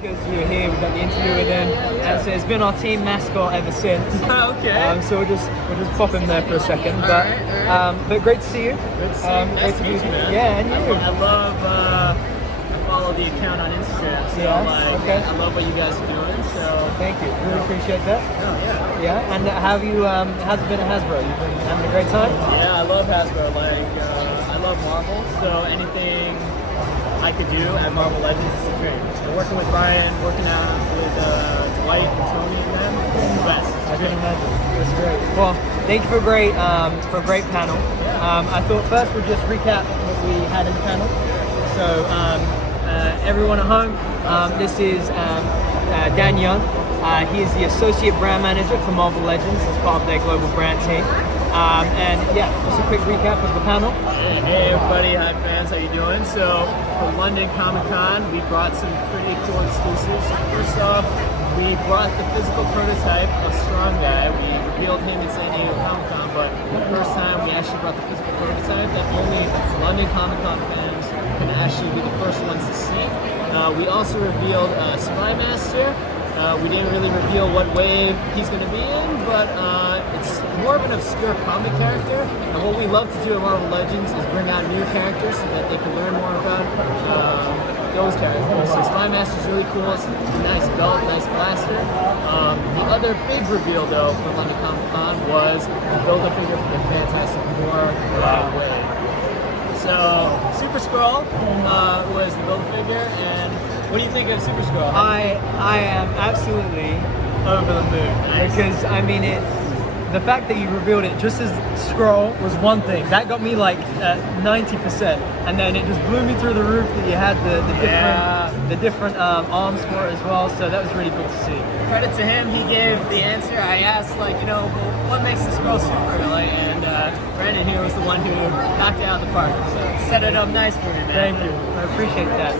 because you're here. We've got the interview with him, and so it's been our team mascot ever since. Okay. So we'll just pop him there for a second. But great to see you. Good to see you. Nice to meet you, man. Yeah, and you. I love. I follow the account on Instagram, so I love what you guys are doing. So thank you. Really appreciate that. Oh yeah. Yeah. And how's it been at Hasbro? You've been having a great time? Yeah, I love Hasbro. I love Marvel, so anything I could do at Marvel Legends is a dream. And working with Brian, working out with Dwight and Tony and them, it's the best. I can imagine. It's great. Well, thank you for a great panel. I thought first we'd just recap what we had in the panel. So everyone at home, this is Dan Young. He is the Associate Brand Manager for Marvel Legends as part of their global brand team. And yeah, just a quick recap of the panel. Hey everybody, hi fans, how you doing? So for London Comic Con, we brought some pretty cool exclusives. First off, we brought the physical prototype of Strong Guy. We revealed him in San Diego Comic Con, but the first time we actually brought the physical prototype that only London Comic Con fans can actually be the first ones to see. We also revealed Spy Master. We didn't really reveal what wave he's going to be in, but it's more of an obscure comic character. And what we love to do at Marvel Legends is bring out new characters so that they can learn more about those characters. So Spy Master's really cool. It's a nice belt, nice blaster. The other big reveal, though, for London Comic Con was the Build-A-Figure for the Fantastic Four wave. So Super Skrull was the Build-A-Figure, and what do you think of Super Skrull? I am absolutely over the moon. Nice. Because I mean the fact that you revealed it just as Skrull was one thing that got me like 90%, and then it just blew me through the roof that you had the different arms for it as well. So that was really cool to see. Credit to him, he gave the answer. I asked, what makes the Skrull super? And Brandon here was the one who knocked it out of the park. So set it up nice for me, man. Thank you. I appreciate that.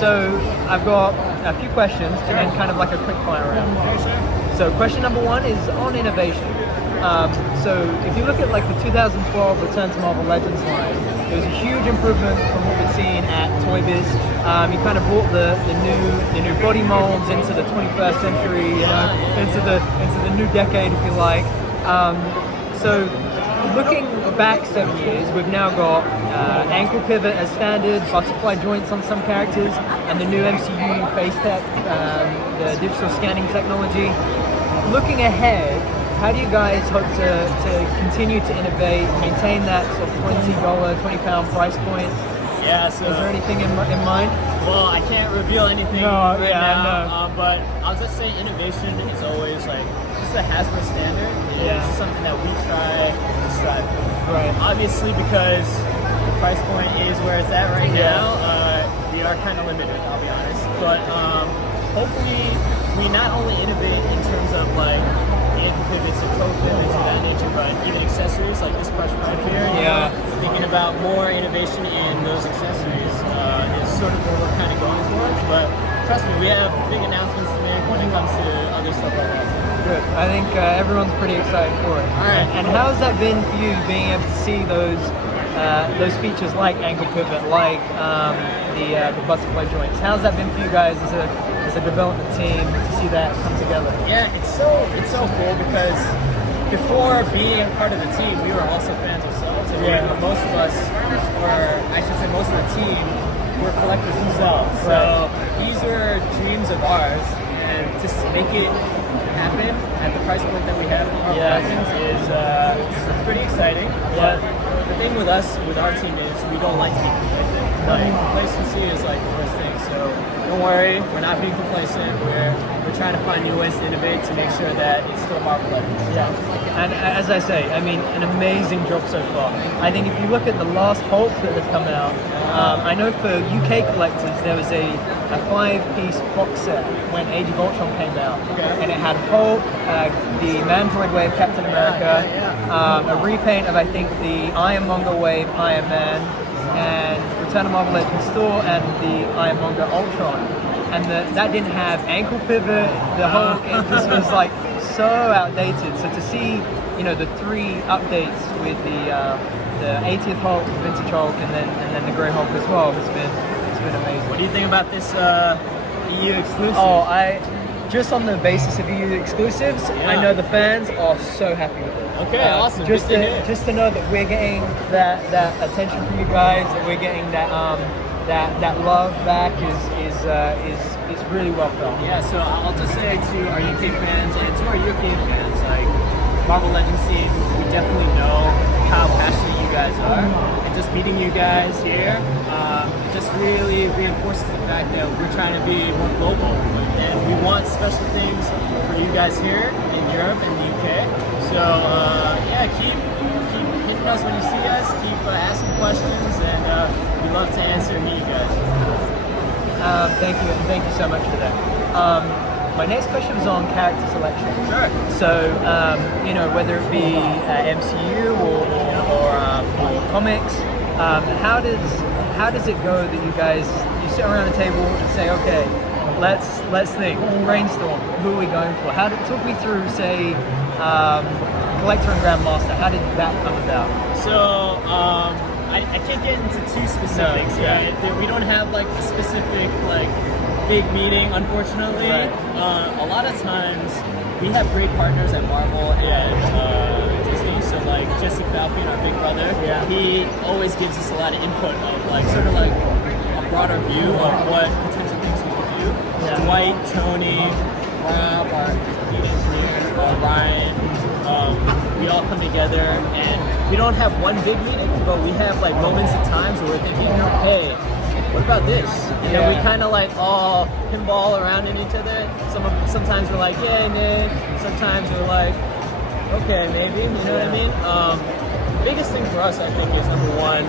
So I've got a few questions and then kind of like a quick fire round. Okay, sure. So question number one is on innovation. So if you look at like the 2012 Return to Marvel Legends line, it was a huge improvement from what we've seen at Toy Biz. You kind of brought the new body molds into the 21st century, into the new decade, if you like. So looking back 7 years, we've now got ankle pivot as standard, butterfly joints on some characters, and the new MCU face tech, the digital scanning technology. Looking ahead, how do you guys hope to continue to innovate, maintain that sort of $20, £20 price point? Yeah, so is there anything in mind? Well, I can't reveal anything now, but I'll just say innovation is always it's the Hasbro standard. It's something that we try to strive for. Right. Obviously, because the price point is where it's at right now, we are kind of limited, I'll be honest. But hopefully, we not only innovate in terms of the ankle pivots and toe pivots of that nature, but even accessories like this crush pipe here. Thinking about more innovation in those accessories is sort of what we're kind of going towards. But trust me, we have big announcements to make when it comes to other stuff like that. Good. I think everyone's pretty excited for it. All right. And how has that been for you, being able to see those features like ankle pivot, like the butterfly joints? How's that been for you guys as a development team to see that come together? Yeah, it's so cool because before being a part of the team, we were also fans ourselves. And most of us, or I should say most of the team, were collectors themselves. So these were dreams of ours, and to make it happen at the price point that we have for our Legends is pretty exciting. But the thing with us, with our team, is we don't like to be complacent. Complacency is the worst thing. So don't worry, we're not being complacent. We're trying to find new ways to innovate to make sure that it's still Marvel Legends. Yeah, and as I say, I mean, an amazing job so far. I think if you look at the last Hulk that had come out, I know for UK collectors there was a 5-piece box set when Age of Ultron came out, and it had Hulk, the Mandroid wave Captain America, a repaint of I think the Ironmonger wave Iron Man, and Return of Marvel Legends Thor, and the Ironmonger Ultron. And that didn't have ankle pivot, the Hulk, it just was so outdated. So to see, the 3 updates with the 80th Hulk, the Vintage Hulk, and then the Grey Hulk as well has been amazing. What do you think about this EU exclusive. Oh, just on the basis of EU exclusives, I know the fans are so happy with it. Okay, awesome. Just to know that we're getting that attention from you guys, that we're getting that love back is really well felt. Yeah, so I'll just say to our UK fans and to our European fans, like Marvel Legends team, we definitely know how passionate you guys are, and just meeting you guys here, it just really reinforces the fact that we're trying to be more global, and we want special things for you guys here in Europe and the UK. So yeah, keep hitting us when you see us, keep asking questions, and we love to answer and meet you guys. Thank you, and thank you so much for that. My next question was on character selection. Sure. So, you know, whether it be MCU or comics, how does it go that you sit around a table and say, okay, let's think, brainstorm, who are we going for? Talk me through, say, Collector and Grandmaster. How did that come about? So, I can't get into too specifics. No, yeah. We don't have like a specific like big meeting, unfortunately. Right. A lot of times we have great partners at Marvel and Disney. So like Jesse Falcon, our big brother, he always gives us a lot of input of like sort of like a broader view of what potential things we could do. Yeah. Dwight, Tony, Rob, our lead engineer, Ryan. We all come together and we don't have one big meeting, but we have like moments at times where we're thinking, hey, what about this? And then we kind of like all pinball around in each other. Sometimes we're like, yeah, nay. Sometimes we're like, okay, maybe. You know what I mean? The biggest thing for us, I think, is number one,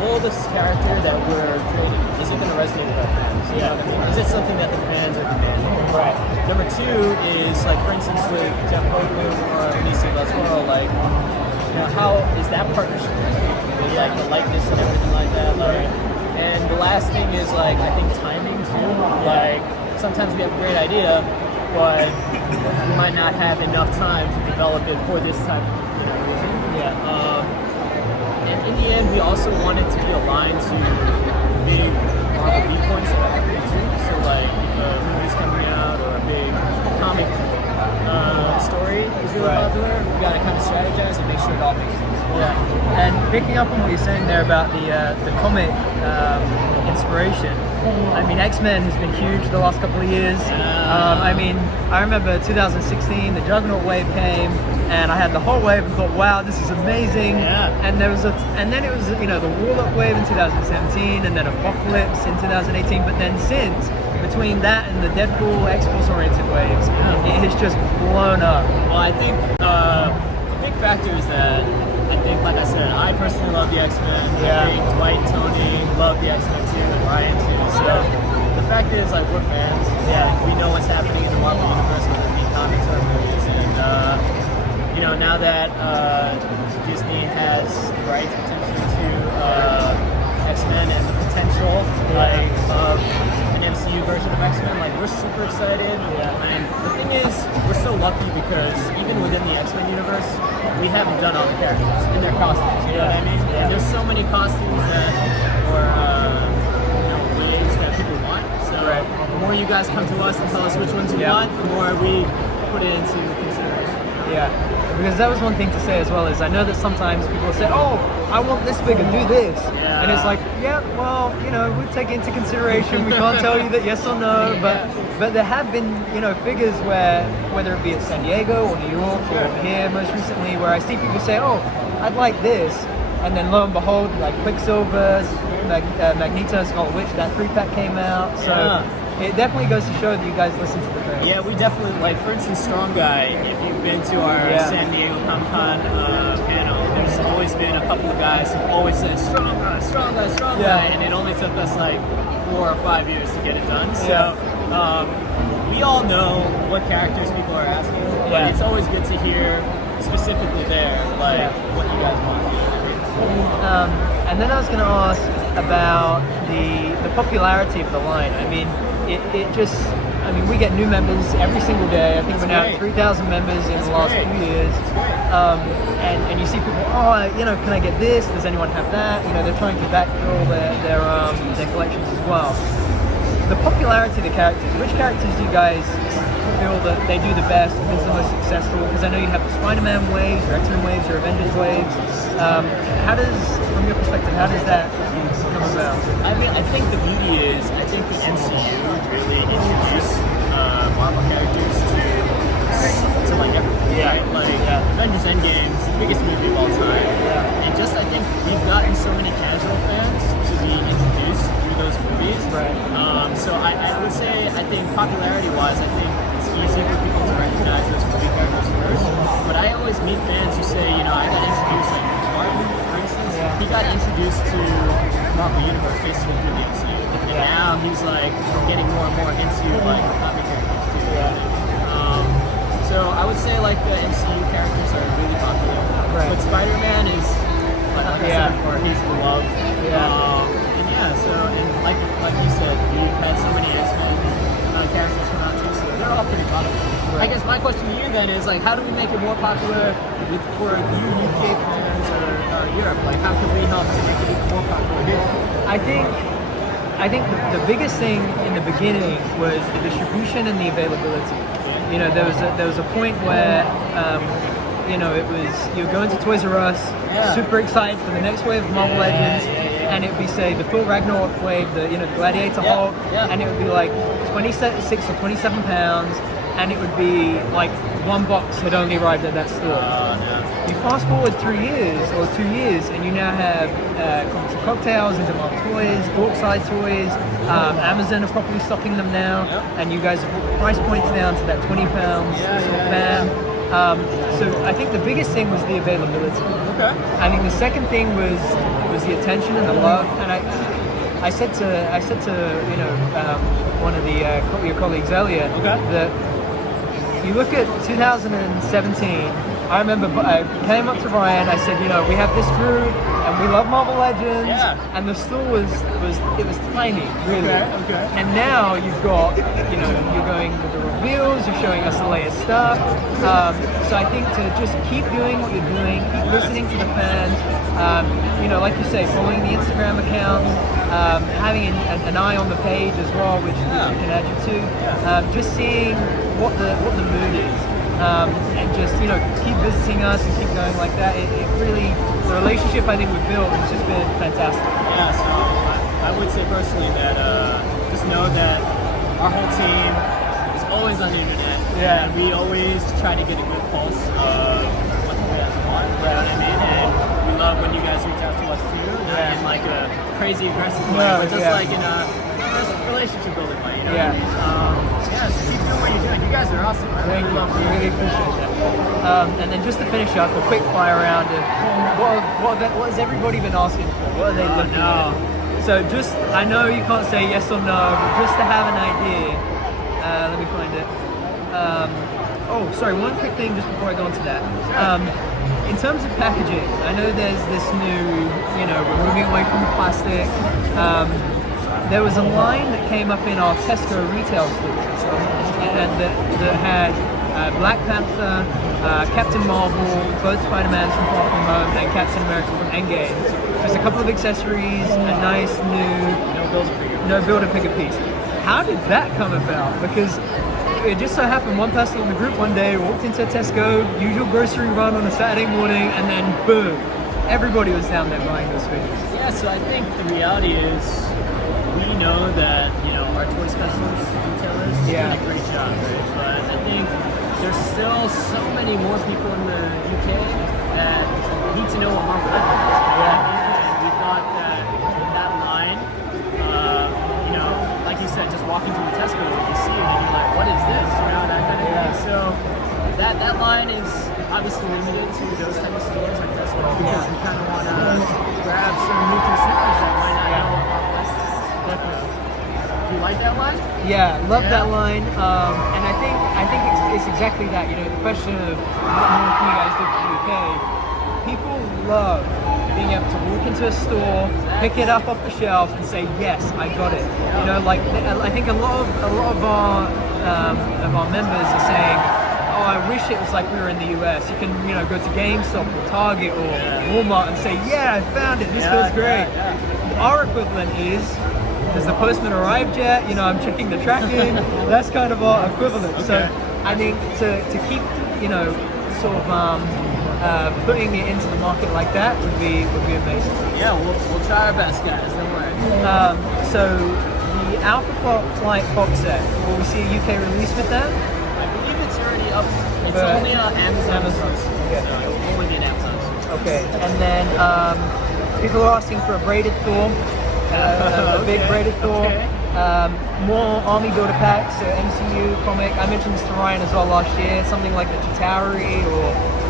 will this character that we're creating, is it going to resonate with our fans? You know what I mean? Is it something that the fans are demanding? Right. Number two is, like, for instance, with Jeff Goldblum or Lisa Vasquez, like, you know, how is that partnership with like the likeness and everything like that? Like, and the last thing is, like, I think timing too. Like, sometimes we have a great idea, but we might not have enough time to develop it for this type of reason. And in the end, we also want it to be aligned to big Marvel viewpoints that we're into. So, like, if a movie's coming out or a big comic story is really popular, we gotta kind of strategize and make sure it all makes sense. Yeah, and picking up on what you're saying there about the comic inspiration, I mean, X-Men has been huge the last couple of years. I mean, I remember 2016, the Juggernaut wave came, and I had the whole wave and thought, wow, this is amazing. Yeah. And then it was, you know, the Warlock wave in 2017, and then Apocalypse in 2018. But then since, between that and the Deadpool X-Force oriented waves, it has just blown up. Well, I think a big factor is that I think, like I said, I personally love the X-Men. I think Dwight and Tony love the X-Men too, and Ryan too. So the fact is, like, we're fans. Yeah, we know what's happening in the Marvel universe, whether it be comics or movies, and you know, now that Disney has the rights potentially to X-Men and the potential like of an MCU version of X-Men, like, we're super excited. And the thing is, we're so lucky because even within the X-Men universe, we haven't done all the characters in their costumes. You know what I mean? And there's so many costumes that or waves that people want. So the more you guys come to us and tell us which ones you want, the more we put it into consideration. Yeah, because that was one thing to say as well, is I know that sometimes people say, oh, I want this figure, do this. And it's like, yeah, well, you know, we take it into consideration. We can't tell you that yes or no, but there have been, you know, figures where, whether it be at San Diego or New York or here most recently, where I see people say, oh, I'd like this. And then lo and behold, like Quicksilver's, Magneto, Scarlet Witch, that 3-pack came out. So it definitely goes to show that you guys listen to the fans. Yeah, we definitely, like, for instance, Strong Guy, if you've been to our San Diego Comic-Con panel, there's always been a couple of guys who always said, Strong Guy, Strong Guy, Strong Guy, and it only took us like 4 or 5 years to get it done. So we all know what characters people are asking, but it's always good to hear specifically there, like, what you guys want. And then I was going to ask about the popularity of the line. I mean, we get new members every single day. I think we're now at 3,000 members in the last few years. And you see people, you know, can I get this? Does anyone have that? You know, they're trying to backfill their collections as well. the popularity of the characters. Which characters do you guys feel that they do the best and is the most successful? Because I know you have the Spider-Man waves, your X-Men waves, your Avengers waves. How does, from your perspective, how does that come about? I mean, I think the beauty is, I think the MCU really introduced Marvel characters to like everyone. Yeah. Right? Like Avengers Endgame's the biggest movie of all time. Yeah. And just I think we've gotten so many casual fans to be introduced through those movies. Right. So I would say, I think popularity-wise, I think it's easy for people to recognize those movie characters first. But I always meet fans who say, you know, I got introduced, like Martin, for instance, he got introduced to Marvel Universe basically through the MCU. And now he's like getting more and more into like comic characters too. So I would say like the MCU characters are really popular. Right. But Spider-Man is, like I said before, he's beloved. And so and like you said, we've had so many X-Men characters come out too, so they're all pretty popular. I guess my question to you then is like, how do we make it more popular for you UK fans or Europe? Like, how can we help to make it even more popular here? I think the biggest thing in the beginning was the distribution and the availability. You know, there was a point where you know, it was, you were going to Toys R Us, super excited for the next wave of Marvel Legends, and it would be, say, the Thor Ragnarok wave, the Gladiator Hulk, and it would be like 26 or 27 pounds, and it would be like one box had only arrived at that store. You fast forward 3 years or 2 years, and you now have Comics and Cocktails, Intermark Toys, Dorkside Toys, Amazon are properly stocking them now, and you guys have put the price points down to that 20 pounds sort of band. So I think the biggest thing was the availability. Okay. I think the second thing was the attention and the love. And I said to you know, one of your colleagues earlier that you look at 2017. I remember I came up to Ryan. I said, you know, we have this group and we love Marvel Legends. And the store was tiny, really. Okay. And now you've got, you know, you're going with the reveals. You're showing us the latest stuff. So I think to just keep doing what you're doing, keep listening to the fans. You know, like you say, following the Instagram accounts, having an eye on the page as well, which you can add you to. Just seeing what the mood is. And just, you know, keep visiting us and keep going like that. It really, the relationship I think we've built has just been fantastic. Yeah, so I would say personally that just know that our whole team is always on the internet. And we always try to get a good pulse of what the fans want. You know what I mean? And we love when you guys reach out to us too, not in like a crazy aggressive way, but just like in a relationship building way, you know what I mean? So keep doing what you're doing. You guys are awesome. I really love it. Really appreciate that. And then just to finish up, a quick fire round of what has everybody been asking for? What are they looking at? So just, I know you can't say yes or no, but just to have an idea. Let me find it. One quick thing just before I go on to that. In terms of packaging, I know there's this new, you know, we're moving away from plastic. There was a line that came up in our Tesco retail stores, and that had Black Panther, Captain Marvel, both Spider-Mans from Far From Home, and Captain America from Endgame. Just a couple of accessories, a nice new no Build-A-Figure piece. How did that come about? Because it just so happened one person in the group one day walked into a Tesco, usual grocery run on a Saturday morning, and then boom, everybody was down there buying those figures. Yeah, so I think the reality is we know that, you know, our toy specialists, retailers, do a great job, right? But I think there's still so many more people in the UK that need to know what Marvel Legends is. And we thought that with that line, you know, like you said, just walking through the Tesco, you see it and you're like, what is this? You know, that kind of thing. So that line is obviously limited to those type of stores like Tesco because we kind of want to grab some new consumers that might not know what Marvel Legends is. Definitely. Do you like that line? Yeah, love that line. And I think it's exactly that. You know, the question of what more can you guys do for the UK? People love being able to walk into a store, pick it up off the shelf, and say, "Yes, I got it." You know, like I think a lot of our members are saying, "Oh, I wish it was like we were in the US. You can, you know, go to GameStop or Target or Walmart and say, yeah, I found it. This feels great." Our equivalent is has the postman arrived yet? You know, I'm checking the tracking. That's kind of our equivalent. Okay. So I think to keep, you know, sort of putting it into the market like that would be amazing. Yeah, we'll try our best, guys. Don't worry. So the Alpha Flight box set, will we see a UK release with that? I believe it's already up. It's But only on Amazon. Okay. So it will only be an Amazon. Okay, and then people are asking for a braided Thor, a big Okay, braided Thor. okay. More army builder packs, so MCU comic. I mentioned this to Ryan as well last year. Something like the Chitauri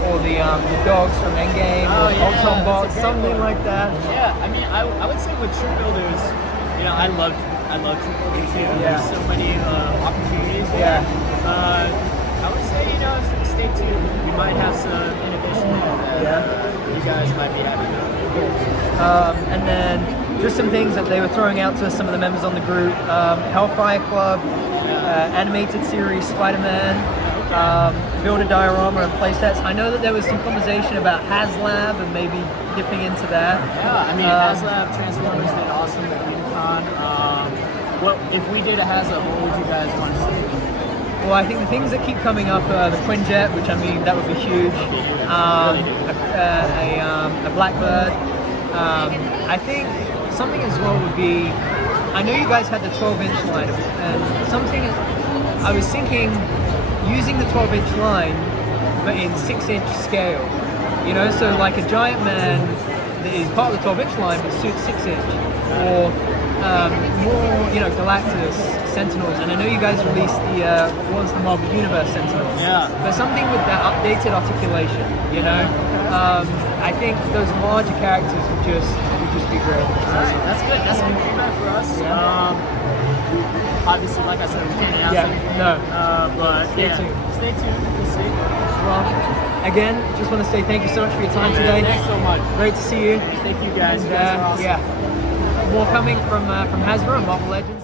or the dogs from Endgame, or Ultron bots, that's a great something one. like that. Yeah, I mean, I would say with troop builders, you know, I love troop builders too. Yeah. There's so many opportunities. Yeah. I would say, you know, stay tuned. We might have some innovation there that you guys might be happy about. And then just some things that they were throwing out to some of the members on the group. Hellfire Club, animated series Spider-Man, build a diorama and playsets. I know that there was some conversation about HasLab and maybe dipping into that. Yeah, I mean, HasLab Transformers did awesome at WeedCon. What if we did a HasLab? What would you guys want to see? Well, I think the things that keep coming up are the Quinjet, which I mean, that would be huge. A Blackbird. I think something as well would be, I know you guys had the 12-inch line, and something, I was thinking using the 12-inch line, but in 6-inch scale. You know, so like a Giant Man that is part of the 12-inch line, but suits 6-inch. Or more, you know, Galactus, Sentinels, and I know you guys released the what was the Marvel Universe Sentinels. Yeah. But something with that updated articulation, you know. I think those larger characters would just be great. Alright, that's good. That's good feedback for us. Obviously, like I said, we can't announce anything. No. But Stay tuned. Stay tuned. We'll see. Well, again, just want to say thank you so much for your time today. Thanks so much. Great to see you. Thank you guys. And, You guys are awesome. yeah, more coming from Hasbro and Marvel Legends.